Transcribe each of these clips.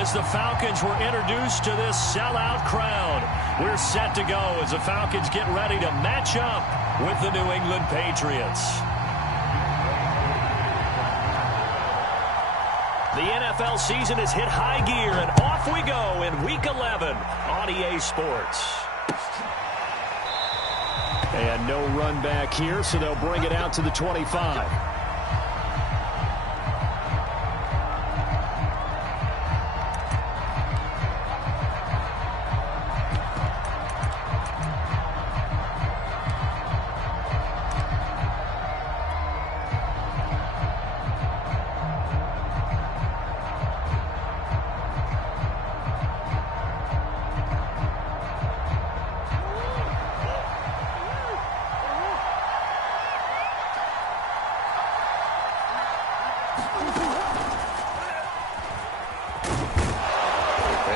as the Falcons were introduced to this sellout crowd. We're set to go as the Falcons get ready to match up with the New England Patriots. The NFL season has hit high gear, and off we go in Week 11 on EA Sports. And no run back here, so they'll bring it out to the 25.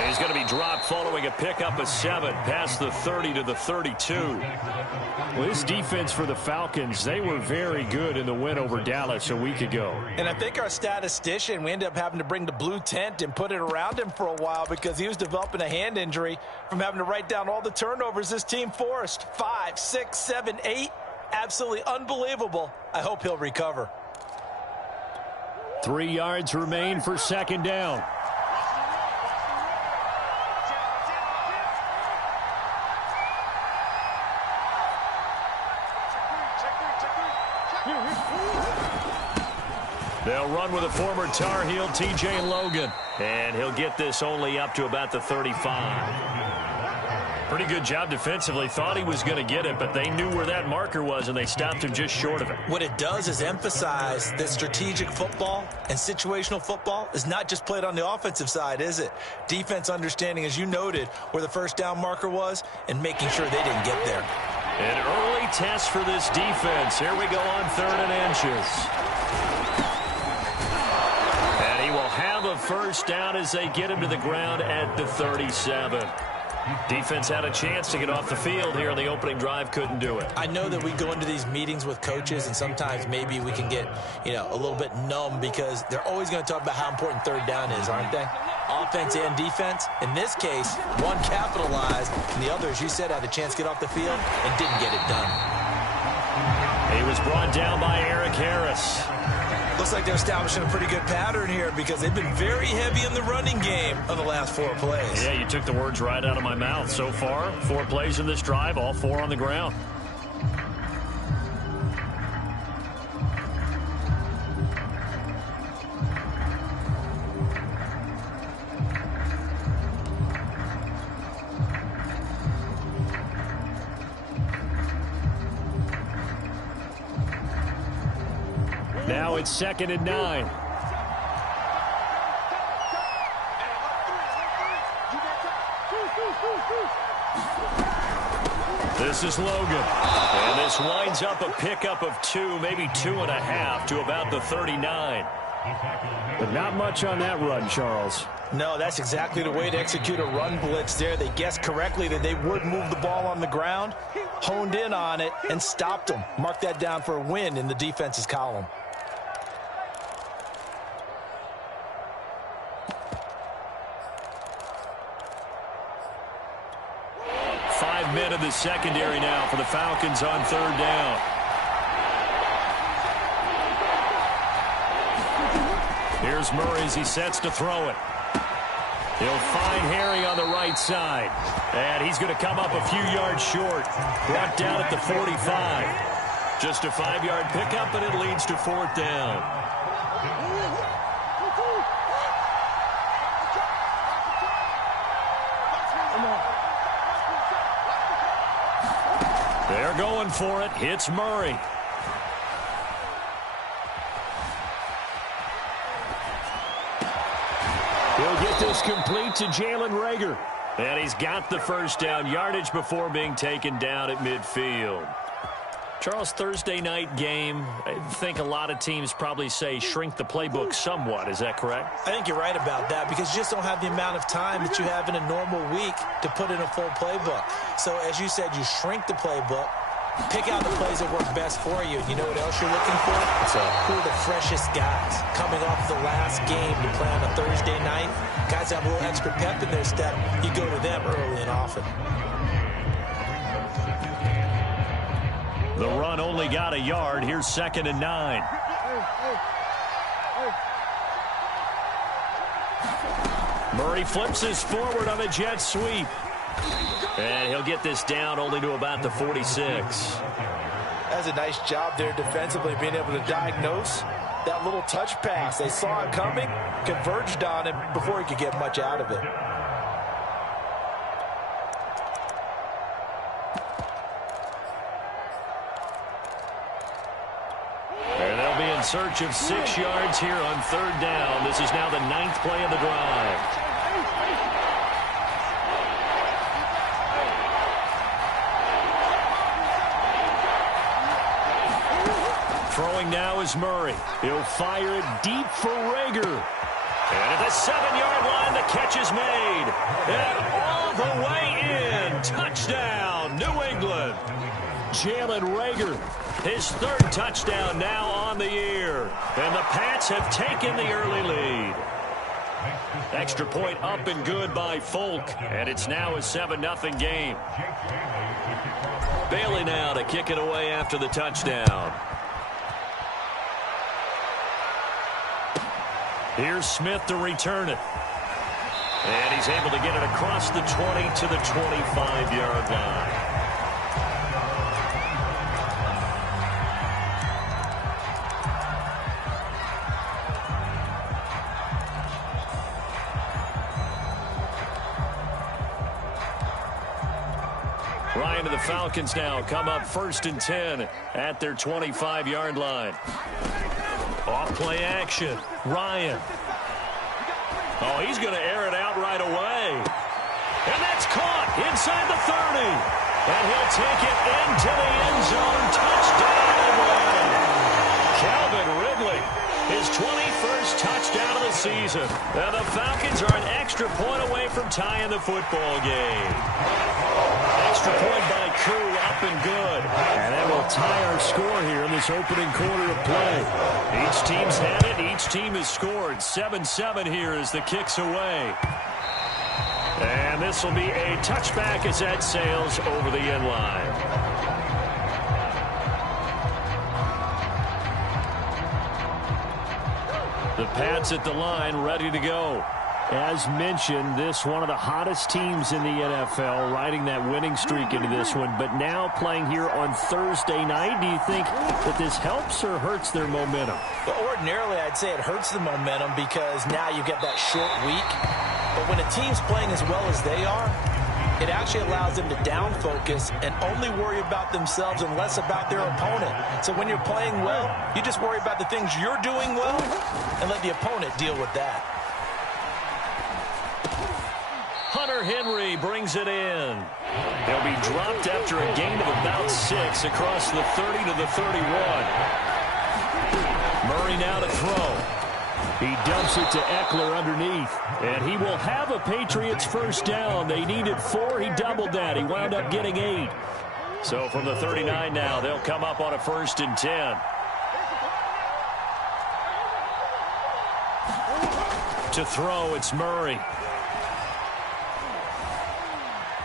He's going to be dropped following a pickup of 7 past the 30 to the 32. Well, this defense for the Falcons, they were very good in the win over Dallas a week ago. And I think our statistician, we ended up having to bring the blue tent and put it around him for a while because he was developing a hand injury from having to write down all the turnovers this team forced. 5, 6, 7, 8. Absolutely unbelievable. I hope he'll recover. 3 yards remain for second down. They'll run with a former Tar Heel, T.J. Logan. And he'll get this only up to about the 35. Pretty good job defensively. Thought he was going to get it, but they knew where that marker was, and they stopped him just short of it. What it does is emphasize that strategic football and situational football is not just played on the offensive side, is it? Defense understanding, as you noted, where the first down marker was and making sure they didn't get there. An early test for this defense. Here we go on 3rd and inches. And he will have a first down as they get him to the ground at the 37. Defense had a chance to get off the field here in the opening drive, couldn't do it. I know that we go into these meetings with coaches, and sometimes maybe we can get, a little bit numb because they're always going to talk about how important 3rd down is, aren't they? Offense and defense. In this case, one capitalized, and the other, as you said, had a chance to get off the field and didn't get it done. He was brought down by Eric Harris. Looks like they're establishing a pretty good pattern here because they've been very heavy in the running game on the last 4 plays. Yeah, you took the words right out of my mouth. So far, 4 plays in this drive, all 4 on the ground. Now it's 2nd and 9. This is Logan. And this winds up a pickup of 2, maybe 2.5 to about the 39. But not much on that run, Charles. No, that's exactly the way to execute a run blitz there. They guessed correctly that they would move the ball on the ground, honed in on it, and stopped them. Mark that down for a win in the defense's column. Men in the secondary now for the Falcons on 3rd down. Here's Murray as he sets to throw it. He'll find Harry on the right side. And he's going to come up a few yards short. Brought down at the 45. Just a 5-yard pickup, and it leads to 4th down. They're going for it. Hits Murray. He'll get this complete to Jalen Reagor. And he's got the first down, yardage before being taken down at midfield. Charles, Thursday night game, I think a lot of teams probably say shrink the playbook somewhat. Is that correct? I think you're right about that because you just don't have the amount of time that you have in a normal week to put in a full playbook. So as you said, you shrink the playbook, Pick out the plays that work best for you. You know what else you're looking for? Who are the freshest guys coming off the last game to play on a Thursday night? Guys have a little extra pep in their step. You go to them early and often. The run only got a yard. Here's 2nd and 9. Murray flips this forward on a jet sweep. And he'll get this down only to about the 46. That's a nice job there defensively, being able to diagnose that little touch pass. They saw it coming, converged on it before he could get much out of it. And they'll be in search of 6 yards here on 3rd down. This is now the 9th play of the drive. Throwing now is Murray. He'll fire it deep for Rager. And at the 7-yard line, the catch is made. And all the way in. Touchdown, New England. Jalen Rager, his 3rd touchdown now on the year. And the Pats have taken the early lead. Extra point up and good by Folk. And it's now a 7-0 game. Bailey now to kick it away after the touchdown. Here's Smith to return it. And he's able to get it across the 20 to the 25-yard line. Ryan and the Falcons now come up 1st and 10 at their 25-yard line. Off play action. Ryan. Oh, he's going to air it out right away. And that's caught inside the 30. And he'll take it into the end zone. Touchdown. Calvin Ridley, his 21st touchdown of the season. And the Falcons are an extra point away from tying the football game. Extra point by Koo, up and good. And that will tie our score here in this opening quarter of play. Each team's had it. Each team has scored. 7-7 here as the kick's away. And this will be a touchback as that sails over the end line. The Pats at the line, ready to go. As mentioned, this one of the hottest teams in the NFL, riding that winning streak into this one, but now playing here on Thursday night. Do you think that this helps or hurts their momentum? Well, ordinarily, I'd say it hurts the momentum because now you get that short week. But when a team's playing as well as they are, it actually allows them to down focus and only worry about themselves and less about their opponent. So when you're playing well, you just worry about the things you're doing well and let the opponent deal with that. Hunter Henry brings it in. He'll be dropped after a gain of about 6 across the 30 to the 31. Murray now to throw. He dumps it to Eckler underneath. And he will have a Patriots first down. They needed 4. He doubled that. He wound up getting 8. So from the 39 now, they'll come up on a 1st and 10. To throw, it's Murray.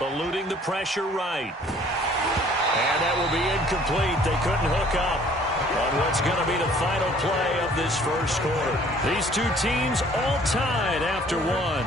Eluding the pressure right. And that will be incomplete. They couldn't hook up on what's going to be the final play of this first quarter. These two teams all tied after one.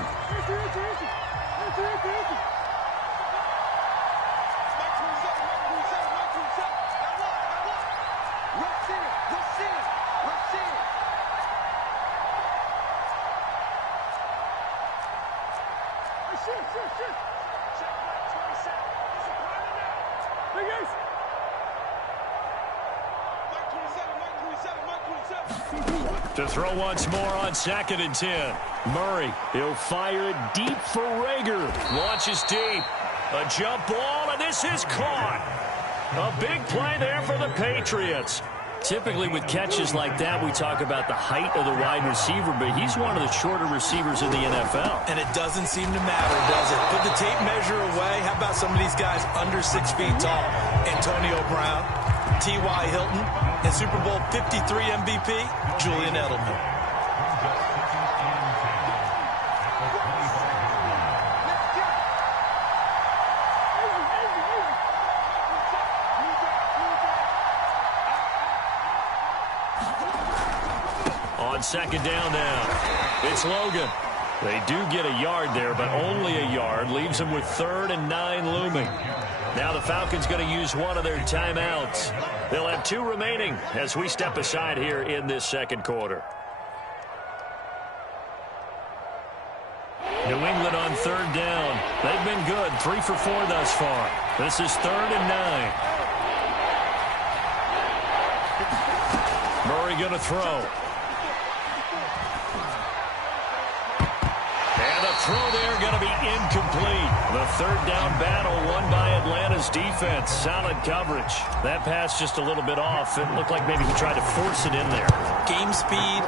To throw once more on 2nd and 10. Murray, he'll fire it deep for Rager. Launches deep. A jump ball, and this is caught. A big play there for the Patriots. Typically with catches like that, we talk about the height of the wide receiver, but he's one of the shorter receivers in the NFL. And it doesn't seem to matter, does it? Put the tape measure away. How about some of these guys under 6 feet tall? Antonio Brown, T.Y. Hilton, and Super Bowl 53 MVP, Julian Edelman. On second down now, it's Logan. They do get a yard there, but only a yard. Leaves them with 3rd and 9 looming. Now the Falcons going to use one of their timeouts. They'll have 2 remaining as we step aside here in this second quarter. New England on 3rd down. They've been good, 3 for 4 thus far. This is 3rd and 9. Murray going to throw. Throw there going to be incomplete. The 3rd down battle won by Atlanta's defense. Solid coverage. That pass just a little bit off. It looked like maybe he tried to force it in there. Game speed,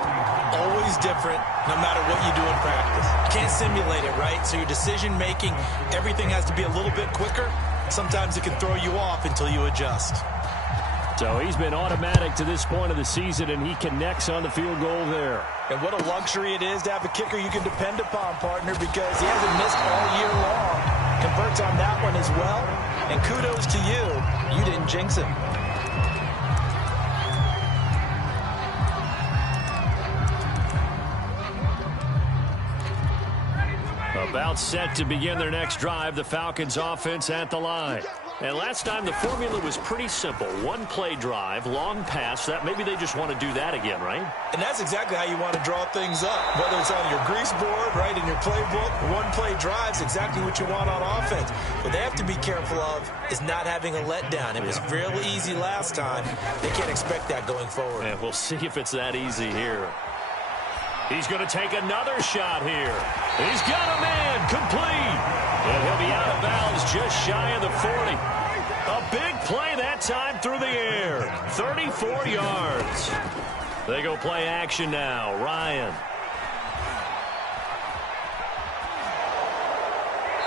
always different, no matter what you do in practice. You can't simulate it, right? So your decision making, everything has to be a little bit quicker. Sometimes it can throw you off until you adjust. So he's been automatic to this point of the season, and he connects on the field goal there. And what a luxury it is to have a kicker you can depend upon, partner, because he hasn't missed all year long. Converts on that one as well. And kudos to you. You didn't jinx him. About set to begin their next drive, the Falcons offense at the line. And last time the formula was pretty simple. 1-play drive, long pass. That maybe they just want to do that again, right? And that's exactly how you want to draw things up. Whether it's on your grease board, right, in your playbook, 1-play drive's exactly what you want on offense. What they have to be careful of is not having a letdown. It was real easy last time. They can't expect that going forward. And we'll see if it's that easy here. He's going to take another shot here. He's got a man complete. And he'll be out of bounds just shy of the 40. A big play that time through the air. 34 yards. They go play action now. Ryan.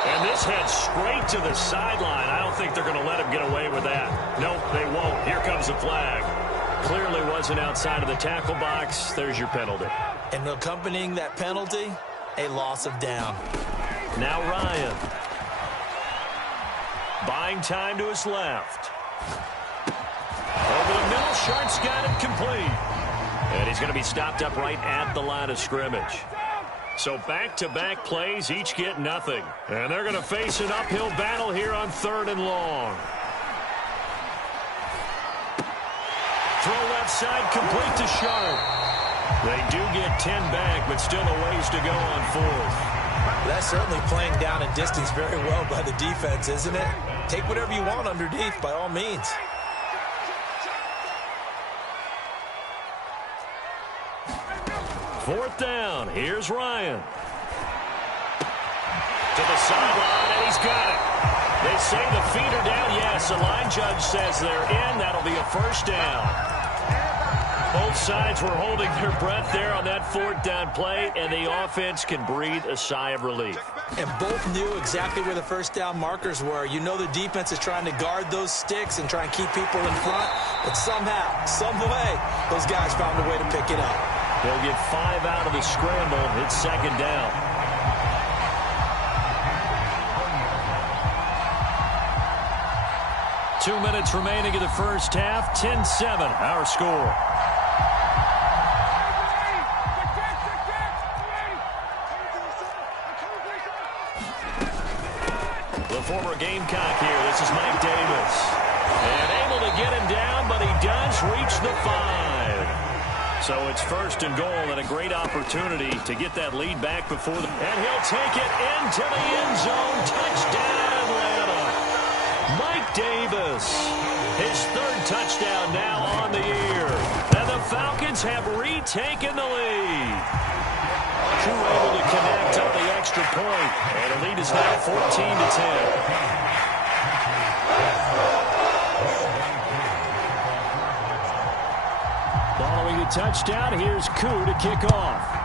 And this heads straight to the sideline. I don't think they're going to let him get away with that. Nope, they won't. Here comes the flag. Clearly wasn't outside of the tackle box. There's your penalty. And accompanying that penalty, a loss of down. Now Ryan. Buying time to his left. Over the middle, Sharp's got it complete. And he's going to be stopped up right at the line of scrimmage. So back-to-back plays, each get nothing. And they're going to face an uphill battle here on 3rd and long. Throw left side, complete to Sharp. They do get 10 back, but still a ways to go on 4th. That's certainly playing down and distance very well by the defense, isn't it? Take whatever you want underneath, by all means. Fourth down. Here's Ryan. To the sideline, and he's got it. They say the feet are down. Yes, the line judge says they're in. That'll be a first down. Both sides were holding their breath there on that 4th down play, and the offense can breathe a sigh of relief. And both knew exactly where the first down markers were. You know the defense is trying to guard those sticks and try and keep people in front, but somehow, some way, those guys found a way to pick it up. They'll get 5 out of the scramble. It's second down. Two minutes remaining in the first half. 10-7, our score. The former Gamecock here. This is Mike Davis. And able to get him down, but he does reach the 5. So it's 1st and goal, and a great opportunity to get that lead back before the... And he'll take it into the end zone. Touchdown, Atlanta. Mike Davis, his 3rd touchdown now on the year. And the Falcons have retaken the lead. Drew able to connect on the extra point, and the lead is now 14-10. touchdown. Here's Koo to kick off.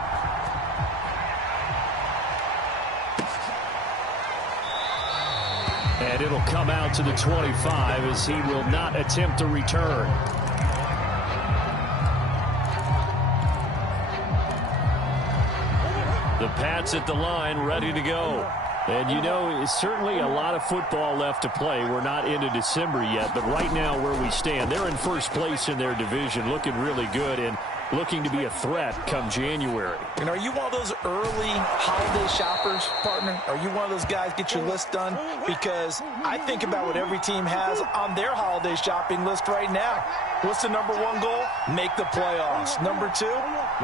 And it'll come out to the 25 as he will not attempt a return. The Pats at the line, ready to go. And, you know, it's certainly a lot of football left to play. We're not into December yet, but right now where we stand, they're in first place in their division, looking really good and looking to be a threat come January. And are you one of those early holiday shoppers, partner? Are you one of those guys get your list done? Because I think about what every team has on their holiday shopping list right now. What's the number one goal? Make the playoffs. Number two,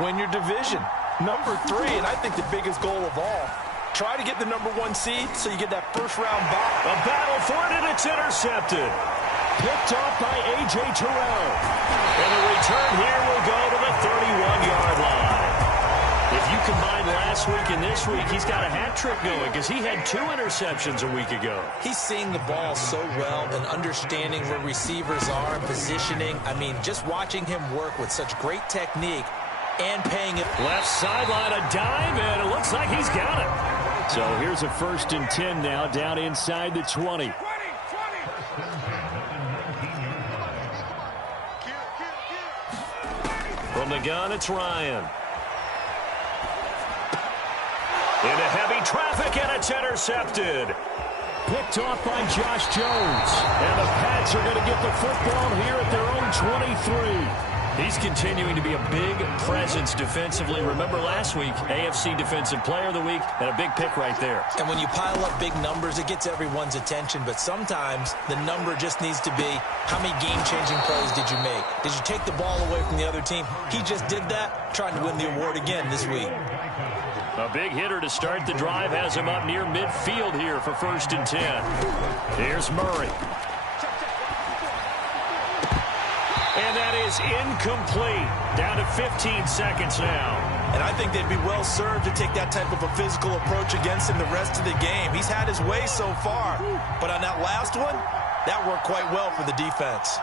win your division. Number three, and I think the biggest goal of all, try to get the number one seed so you get that first-round bye. A battle for it, and it's intercepted. Picked off by A.J. Terrell. And the return here will go to the 31-yard line. If you combine last week and this week, he's got a hat trick going because he had 2 interceptions a week ago. He's seeing the ball so well and understanding where receivers are and positioning. I mean, just watching him work with such great technique and paying it. Left sideline, a dive, and it looks like he's got it. So here's a 1st and 10 now, down inside the 20. From the gun, it's Ryan. Into heavy traffic, and it's intercepted. Picked off by Josh Jones. And the Pats are going to get the football here at their own 23. He's continuing to be a big presence defensively. Remember last week, AFC Defensive Player of the Week, and a big pick right there. And when you pile up big numbers, it gets everyone's attention. But sometimes the number just needs to be, how many game-changing plays did you make? Did you take the ball away from the other team? He just did that, trying to win the award again this week. A big hitter to start the drive has him up near midfield here for 1st and 10. Here's Murray. And that is incomplete. Down to 15 seconds now. And I think they'd be well served to take that type of a physical approach against him the rest of the game. He's had his way so far. But on that last one, that worked quite well for the defense.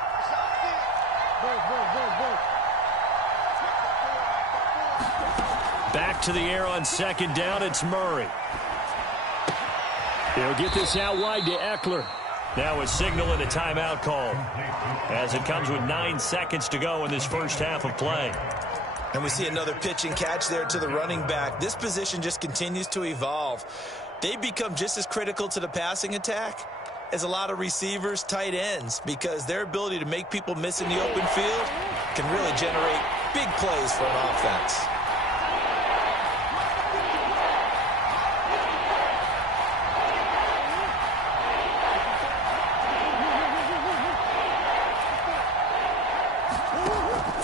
Back to the air on 2nd down. It's Murray. He'll get this out wide to Eckler. Now a signal and a timeout call as it comes with 9 seconds to go in this first half of play. And we see another pitch and catch there to the running back. This position just continues to evolve. They become just as critical to the passing attack as a lot of receivers, tight ends, because their ability to make people miss in the open field can really generate big plays for an offense.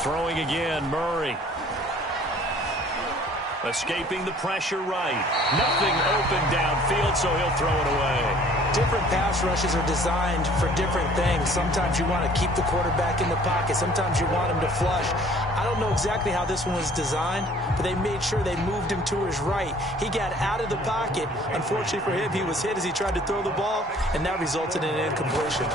Throwing again, Murray. Escaping the pressure right. Nothing open downfield, so he'll throw it away. Different pass rushes are designed for different things. Sometimes you want to keep the quarterback in the pocket. Sometimes you want him to flush. I don't know exactly how this one was designed, but they made sure they moved him to his right. He got out of the pocket. Unfortunately for him, he was hit as he tried to throw the ball, and that resulted in an incompletion.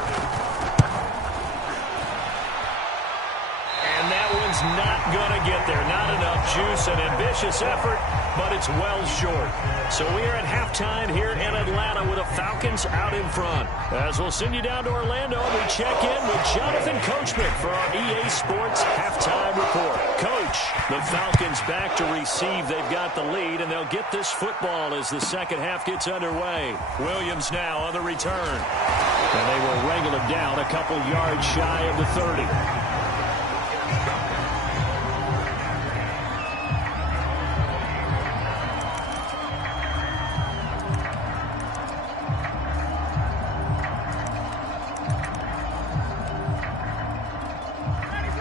And that one's not going to get there. Not enough juice, an ambitious effort, but it's well short. So we are at halftime here in Atlanta with the Falcons out in front. As we'll send you down to Orlando, we check in with Jonathan Coachman for our EA Sports Halftime Report. Coach, the Falcons back to receive. They've got the lead, and they'll get this football as the second half gets underway. Williams now on the return. And they will wrangle him down a couple yards shy of the 30.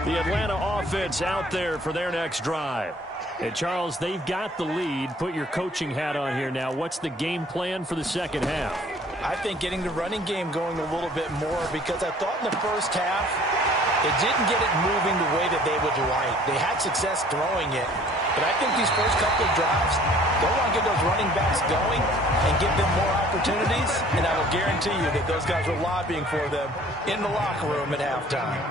The Atlanta offense out there for their next drive. And, Charles, they've got the lead. Put your coaching hat on here now. What's the game plan for the second half? I think getting the running game going a little bit more, because I thought in the first half they didn't get it moving the way that they would like. They had success throwing it. But I think these first couple of drives, they want to get those running backs going and give them more opportunities. And I will guarantee you that those guys were lobbying for them in the locker room at halftime.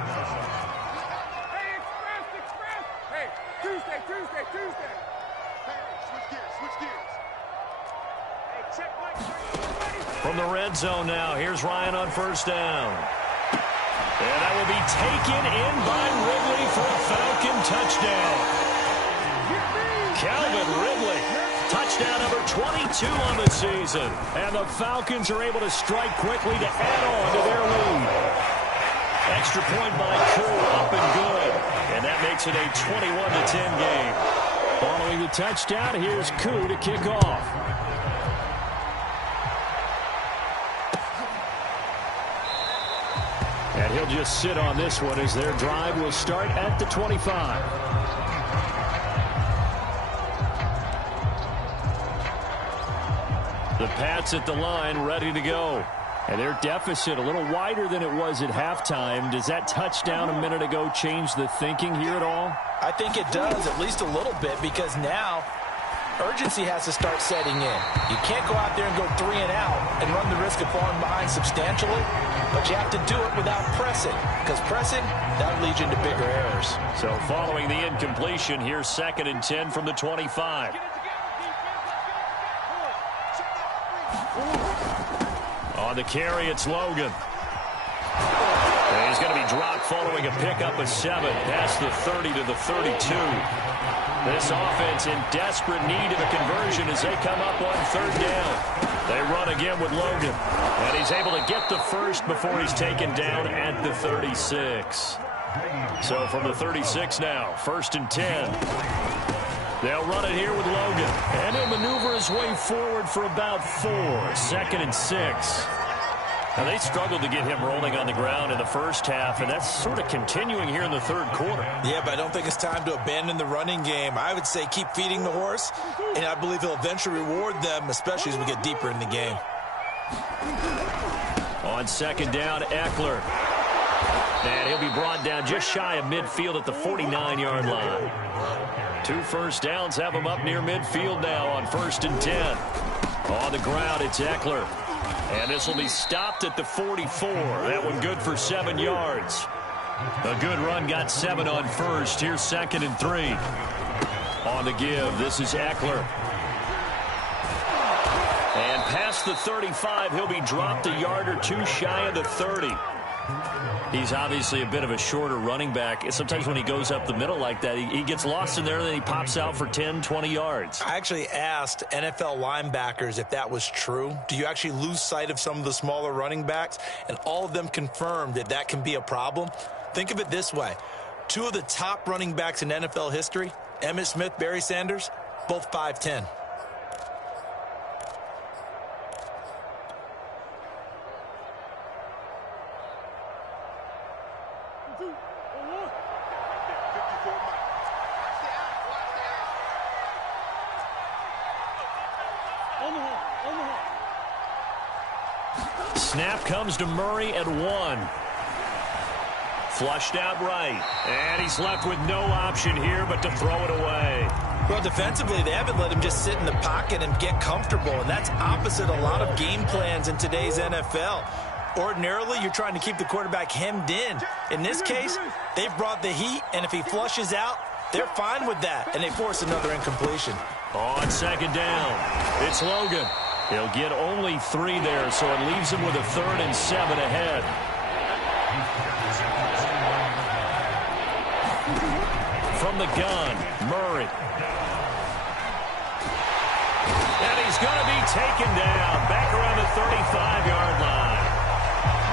From the red zone now, here's Ryan on first down. And that will be taken in by Ridley for a Falcon touchdown. Calvin Ridley, touchdown number 22 on the season. And the Falcons are able to strike quickly to add on to their lead. Extra point by Koo, up and good. And that makes it a 21-10 game. Following the touchdown, here's Koo to kick off. And he'll just sit on this one as their drive will start at the 25. The Pats at the line, ready to go. And their deficit a little wider than it was at halftime. Does that touchdown a minute ago change the thinking here at all? I think it does, at least a little bit, because now urgency has to start setting in. You can't go out there and go 3 and out and run the risk of falling behind substantially, but you have to do it without pressing, because pressing, that leads you into bigger errors. So following the incompletion, here's 2nd and 10 from the 25. On the carry, it's Logan. And he's going to be dropped following a pickup of 7 past the 30 to the 32. This offense in desperate need of a conversion as they come up on 3rd down. They run again with Logan. And he's able to get the first before he's taken down at the 36. So from the 36 now, 1st and 10. They'll run it here with Logan. And he'll maneuver his way forward for about 4. 2nd and 6. Now, they struggled to get him rolling on the ground in the first half, and that's sort of continuing here in the 3rd quarter. Yeah, but I don't think it's time to abandon the running game. I would say keep feeding the horse, and I believe he'll eventually reward them, especially as we get deeper in the game. On 2nd down, Eckler. And he'll be brought down just shy of midfield at the 49-yard line. 2 first downs have him up near midfield now on 1st and 10. On the ground, it's Eckler. And this will be stopped at the 44. That one good for 7 yards. A good run got 7 on 1st. Here's 2nd and 3. On the give, this is Eckler. And past the 35, he'll be dropped a yard or 2 shy of the 30. He's obviously a bit of a shorter running back. Sometimes when he goes up the middle like that, he gets lost in there, and then he pops out for 10, 20 yards. I actually asked NFL linebackers if that was true. Do you actually lose sight of some of the smaller running backs? And all of them confirmed that that can be a problem. Think of it this way. 2 of the top running backs in NFL history, Emmitt Smith, Barry Sanders, both 5'10". Snap comes to Murray at 1. Flushed out right. And he's left with no option here but to throw it away. Well, defensively, they haven't let him just sit in the pocket and get comfortable, and that's opposite a lot of game plans in today's NFL. Ordinarily, you're trying to keep the quarterback hemmed in. In this case, they've brought the heat, and if he flushes out, they're fine with that, and they force another incompletion. On 2nd down, it's Logan. He'll get only 3 there, so it leaves him with a 3rd and 7 ahead. From the gun, Murray. And he's going to be taken down back around the 35-yard line.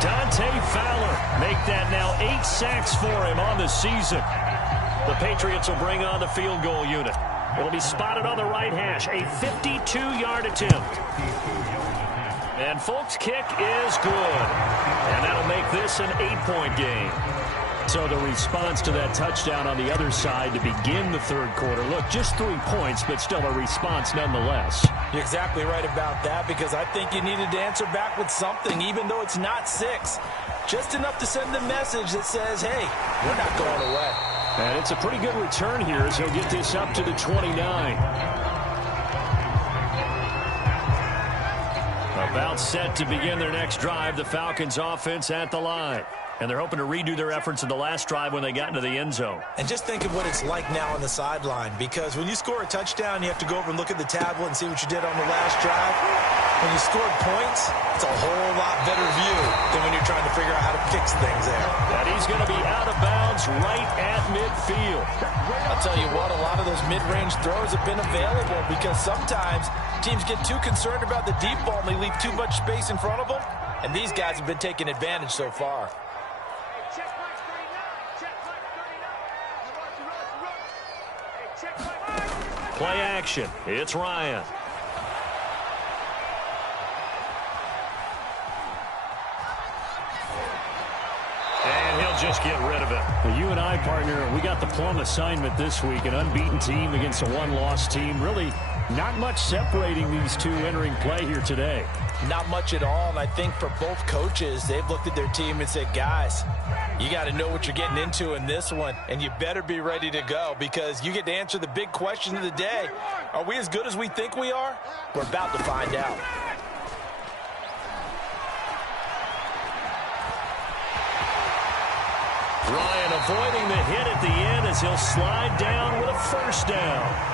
Dante Fowler make that now 8 sacks for him on the season. The Patriots will bring on the field goal unit. It'll be spotted on the right hash, a 52-yard attempt. And Folk's kick is good. And that'll make this an 8-point game. So the response to that touchdown on the other side to begin the 3rd quarter. Look, just 3 points, but still a response nonetheless. You're exactly right about that, because I think you needed to answer back with something, even though it's not 6. Just enough to send the message that says, hey, we're not going away. And it's a pretty good return here as he'll get this up to the 29. About set to begin their next drive, the Falcons offense at the line. And they're hoping to redo their efforts in the last drive when they got into the end zone. And just think of what it's like now on the sideline, because when you score a touchdown, you have to go over and look at the tablet and see what you did on the last drive. when you scored points, it's a whole lot better view than when you're trying to figure out how to fix things there. And he's going to be out of bounds right at midfield. I'll tell you what, a lot of those mid-range throws have been available because sometimes teams get too concerned about the deep ball and they leave too much space in front of them. And these guys have been taking advantage so far. Play action. It's Ryan. And he'll just get rid of it. Well, you and I, partner, we got the plum assignment this week. An unbeaten team against a one-loss team. Really not much separating these two entering play here today. Not much at all, and I think for both coaches, they've looked at their team and said, guys, you got to know what you're getting into in this one, and you better be ready to go because you get to answer the big question of the day. Are we as good as we think we are? We're about to find out. Ryan avoiding the hit at the end as he'll slide down with a first down.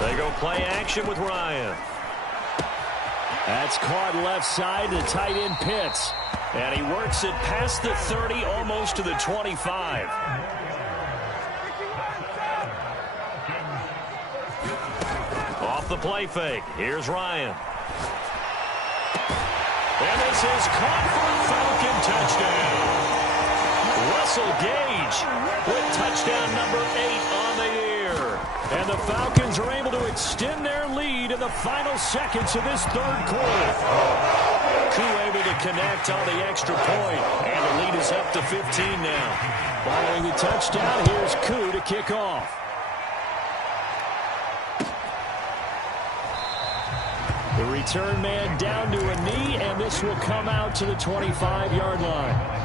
They go play action with Ryan. That's caught left side to tight end Pitts. And he works it past the 30, almost to the 25. Off the play fake. Here's Ryan. And this is caught for a Falcon touchdown. Russell Gage with touchdown number 8 on the year. And the Falcons are able to extend their lead in the final seconds of this third quarter. Koo able to connect on the extra point, and the lead is up to 15 now. Following the touchdown, here's Koo to kick off. The return man down to a knee, and this will come out to the 25-yard line.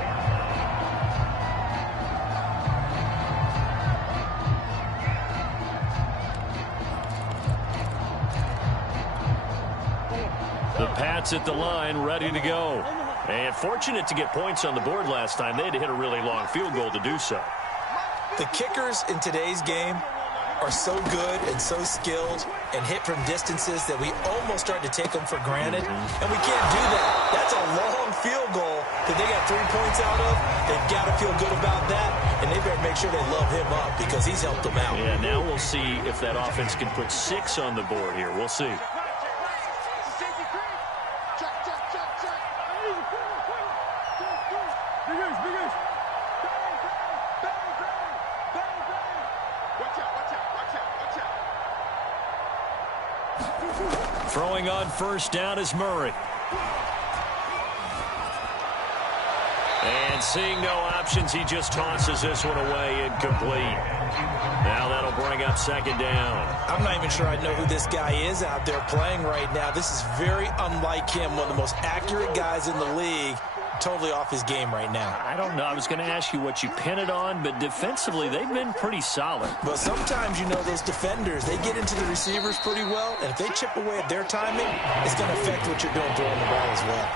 The Pats at the line, ready to go. And fortunate to get points on the board last time. They had to hit a really long field goal to do so. The kickers in today's game are so good and so skilled and hit from distances that we almost start to take them for granted. And we can't do that. That's a long field goal that they got 3 points out of. They've got to feel good about that, and they better make sure they love him up because he's helped them out. Yeah, now we'll see if that offense can put 6 on the board here. We'll see. Throwing on first down is Murray. And seeing no options, he just tosses this one away incomplete. Now that'll bring up second down. I'm not even sure I know who this guy is out there playing right now. This is very unlike him, one of the most accurate guys in the league. Totally off his game right now. I don't know. I was going to ask you what you pin it on, but defensively, they've been pretty solid. But sometimes, you know, those defenders, they get into the receivers pretty well, and if they chip away at their timing, it's going to affect what you're doing throwing the ball as well.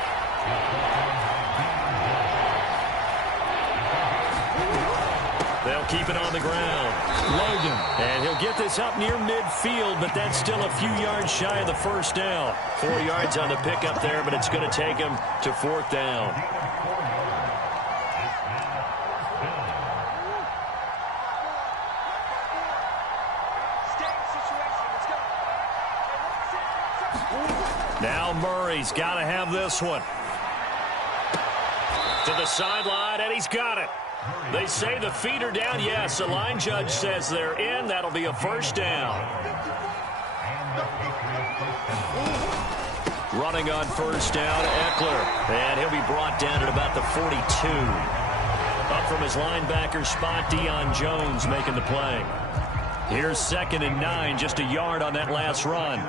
They'll keep it on the ground. Logan. And he'll get this up near midfield, but that's still a few yards shy of the first down. 4 yards on the pickup there, but it's going to take him to fourth down. Now Murray's got to have this one. To the sideline, and he's got it. They say the feet are down. Yes, the line judge says they're in. That'll be a first down. Running on first down, Eckler. And he'll be brought down at about the 42. Up from his linebacker spot, Deion Jones making the play. Here's 2nd and 9, just a yard on that last run.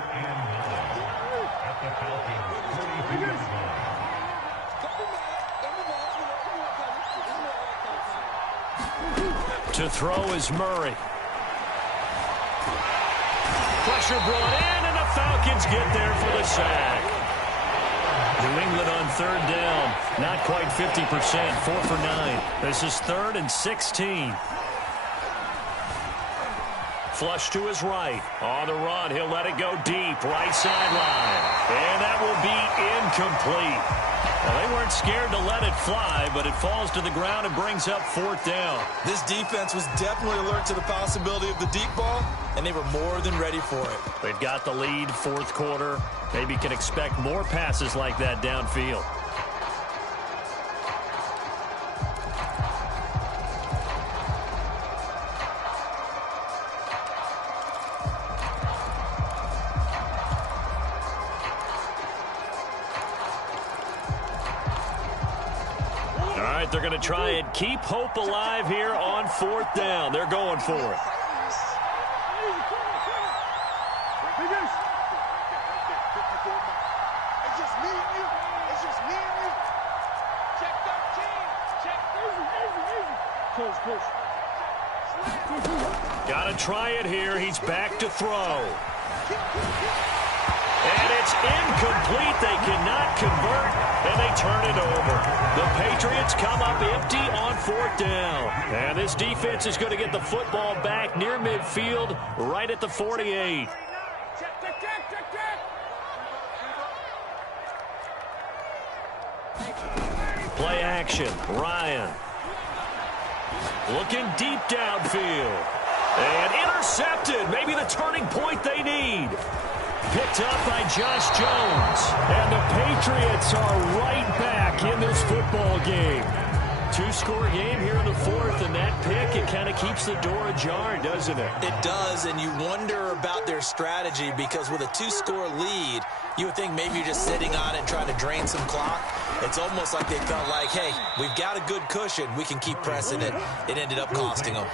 To throw is Murray. Pressure brought in, and the Falcons get there for the sack. New England on third down. Not quite 50%, 4 for 9. This is 3rd and 16. flush to his right. On the run, he'll let it go deep, right sideline. And that will be incomplete. Well, they weren't scared to let it fly, but it falls to the ground and brings up 4th down. This defense was definitely alert to the possibility of the deep ball, and they were more than ready for it. They've got the lead, 4th quarter. Maybe can expect more passes like that downfield. They're going to try and keep hope alive here on 4th down. They're going for it. Got to try it here. He's back to throw. And it's incomplete. They cannot convert, and they turn it over. The Patriots come up empty on 4th down. And this defense is going to get the football back near midfield, right at the 48. Play action. Ryan. Looking deep downfield. And intercepted. Maybe the turning point they need. Picked up by Josh Jones. And the Patriots are right back in this football game. 2-score game here in the 4th, and that pick, it kind of keeps the door ajar, doesn't it? It does, and you wonder about their strategy because with a 2-score lead, you would think maybe you're just sitting on it trying to drain some clock. It's almost like they felt like, hey, we've got a good cushion. We can keep pressing it. It ended up costing them.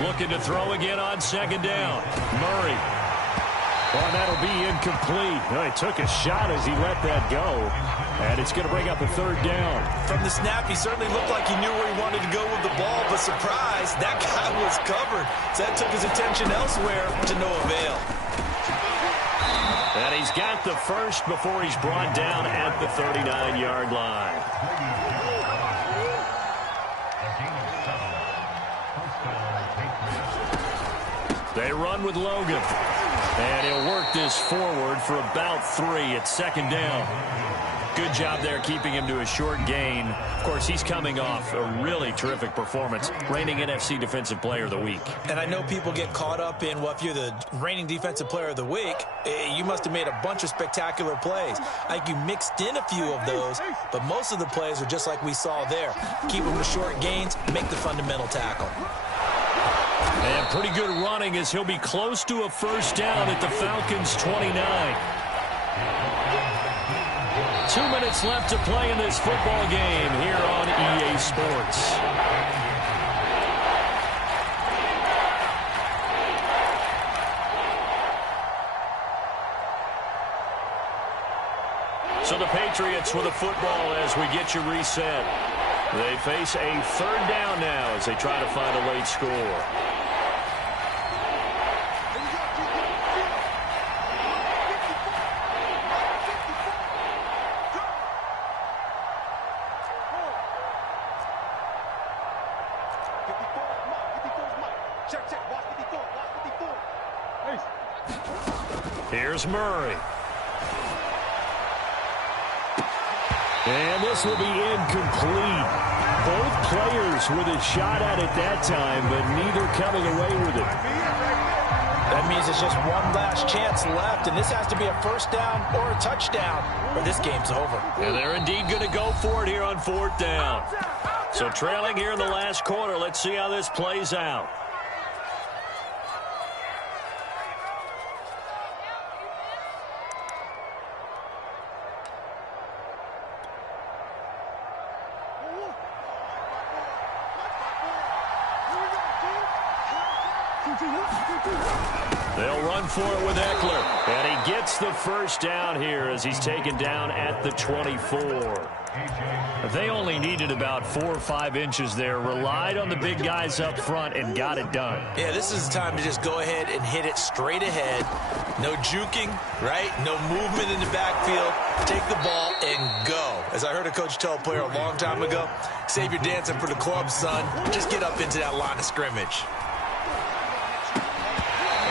Looking to throw again on 2nd down. Murray. Oh, that'll be incomplete. Well, he took a shot as he let that go. And it's going to bring up a 3rd down. From the snap, he certainly looked like he knew where he wanted to go with the ball, but surprise, that guy was covered. So that took his attention elsewhere to no avail. And he's got the first before he's brought down at the 39-yard line. They run with Logan. And he'll work this forward for about 3 at 2nd down. Good job there keeping him to a short gain. Of course, he's coming off a really terrific performance, reigning NFC Defensive Player of the Week. And I know people get caught up in, well, if you're the reigning Defensive Player of the Week, you must have made a bunch of spectacular plays. I think you mixed in a few of those, but most of the plays are just like we saw there. Keep them to short gains, make the fundamental tackle. And pretty good running as he'll be close to a 1st down at the Falcons' 29. 2 minutes left to play in this football game here on EA Sports. So the Patriots with the football as we get you reset. They face a 3rd down now as they try to find a late score. Here's Murray. And this will be incomplete. Both players with a shot at it that time, but neither coming away with it. That means it's just one last chance left, and this has to be a 1st down or a touchdown, or this game's over. And they're indeed going to go for it here on 4th down. So trailing here in the last quarter, let's see how this plays out. They'll run for it with Eckler. And he gets the 1st down here as he's taken down at the 24. They only needed about 4 or 5 inches there, relied on the big guys up front, and got it done. Yeah, this is the time to just go ahead and hit it straight ahead. No juking, right? No movement in the backfield. Take the ball and go. As I heard a coach tell a player a long time ago, save your dancing for the club, son. Just get up into that line of scrimmage.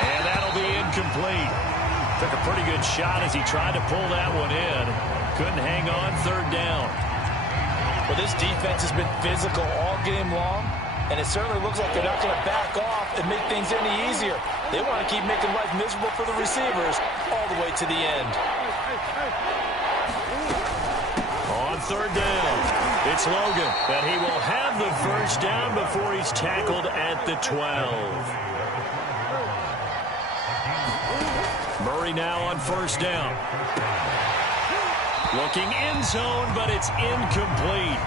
And that'll be incomplete. Took a pretty good shot as he tried to pull that one in. Couldn't hang on 3rd down. Well, this defense has been physical all game long, and it certainly looks like they're not going to back off and make things any easier. They want to keep making life miserable for the receivers all the way to the end. On 3rd down, it's Logan, and he will have the 1st down before he's tackled at the 12. Murray now on 1st down. Looking end zone, but it's incomplete.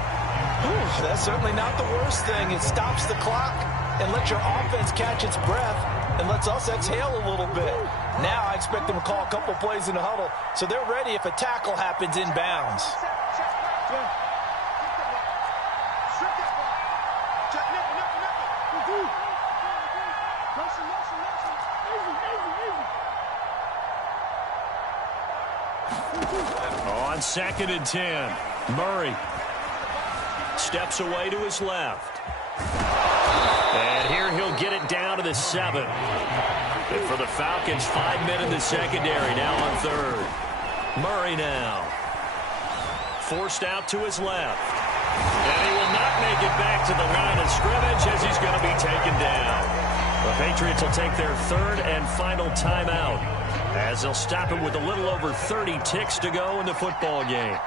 That's certainly not the worst thing. It stops the clock and lets your offense catch its breath and lets us exhale a little bit. Now I expect them to call a couple plays in the huddle, so they're ready if a tackle happens inbounds. On 2nd and 10, Murray steps away to his left. And here he'll get it down to the 7. And for the Falcons, 5 men in the secondary, now on 3rd. Murray now. Forced out to his left. And he will not make it back to the line of scrimmage as he's going to be taken down. The Patriots will take their 3rd and final timeout, as they'll stop it with a little over 30 ticks to go in the football game.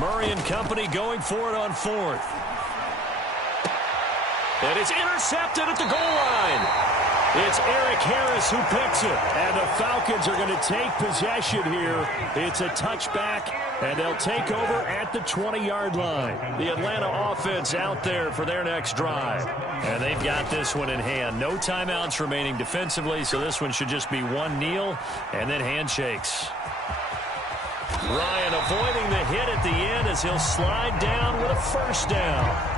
Murray and company going for it on 4th. And it's intercepted at the goal line. It's Eric Harris who picks it. And the Falcons are going to take possession here. It's a touchback, and they'll take over at the 20-yard line. The Atlanta offense out there for their next drive. And they've got this one in hand. No timeouts remaining defensively, so this one should just be one kneel and then handshakes. Ryan avoiding the hit at the end as he'll slide down with a 1st down.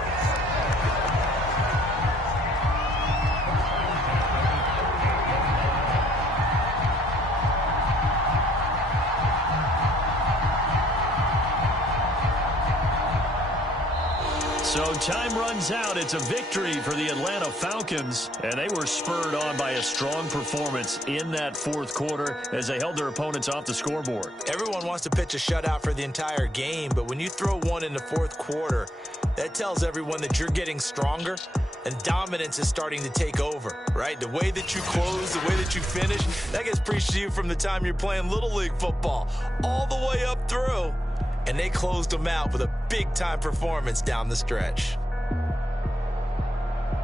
So time runs out. It's a victory for the Atlanta Falcons, and they were spurred on by a strong performance in that 4th quarter as they held their opponents off the scoreboard. Everyone wants to pitch a shutout for the entire game, but when you throw one in the 4th quarter, that tells everyone that you're getting stronger and dominance is starting to take over, right? The way that you close, the way that you finish, that gets preached to you from the time you're playing Little League football all the way up through. And they closed them out with a big-time performance down the stretch.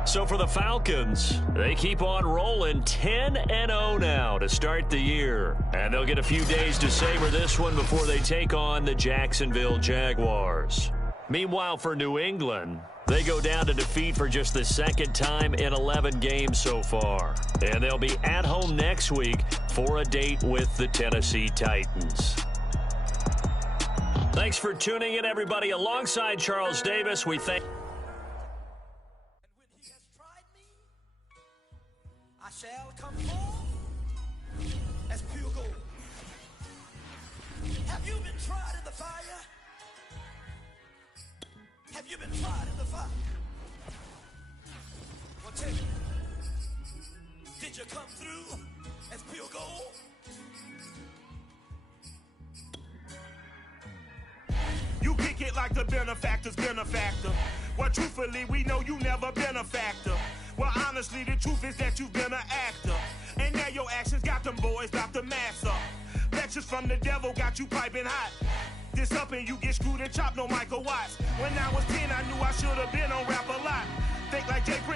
So for the Falcons, they keep on rolling 10-0 now to start the year. And they'll get a few days to savor this one before they take on the Jacksonville Jaguars. Meanwhile, for New England, they go down to defeat for just the 2nd time in 11 games so far. And they'll be at home next week for a date with the Tennessee Titans. Thanks for tuning in, everybody. Alongside Charles Davis, we thank... And when he has tried me, I shall come forth as pure gold. Have you been tried in the fire? Have you been tried in the fire? Well, tell me, did you come through as pure gold? You kick it like the benefactor's benefactor. Well, truthfully, we know you never been a factor. Well, honestly, the truth is that you've been an actor. And now your actions got them boys about to mass up. Lectures from the devil got you piping hot. This up and you get screwed and chopped, no Michael Watts. When I was 10, I knew I should have been on rap a lot. Think like Jay Prince.